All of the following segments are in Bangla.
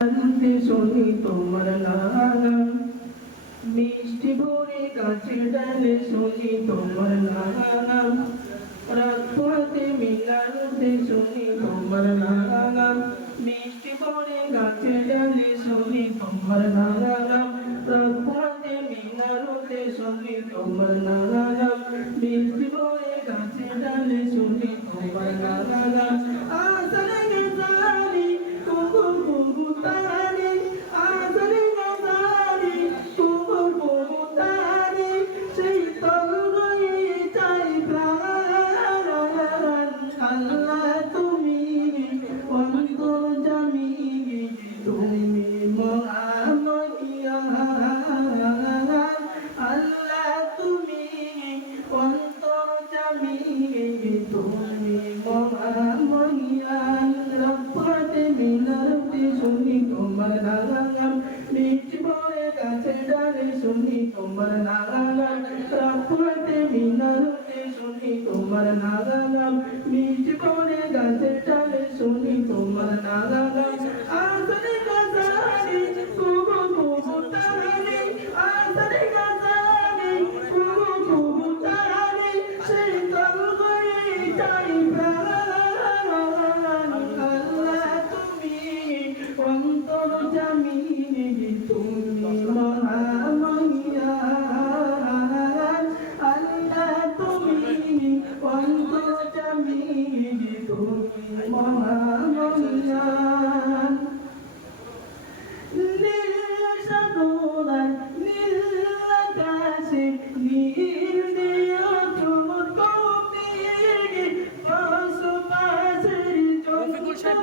জানতে শুনি তোমার নাম মিষ্টি ভরে গাছে ডালে শুনি তোমার নাম রাতে মিলাতে শুনি তোমার নাম মিষ্টি ভরে গাছে ডালে শুনি তোমার নাম রাতে মিলাতে শুনি তোমার নাম মিষ্টি ভরে গাছে ডালে শুনি তোমার নাম তুমি মহামহিয়ান রব্বাতে মিনারতে শুনি তোমার নাগাম নিজ বয়ে গাছে ডালে শুনি তোমার নাগাম রব্বাতে মিনারতে শুনি তোমার নাগাম নিজ বয়ে time back.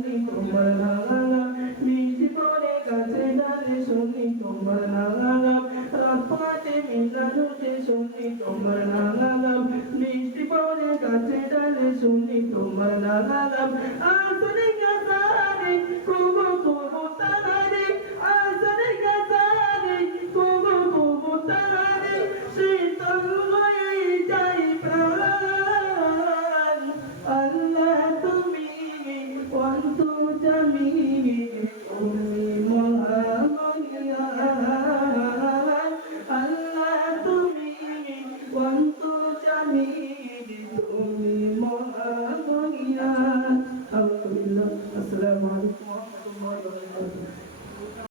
শুনি তোমার নাগাম মিষ্টি পরে গাছে ডালে শুনি তোমার নাগাম তারপরে মিলাতে শুনি তোমার নাগাম মিষ্টি পরে গাছে ডালে শুনি তোমার নাগাম আসলে والسلام على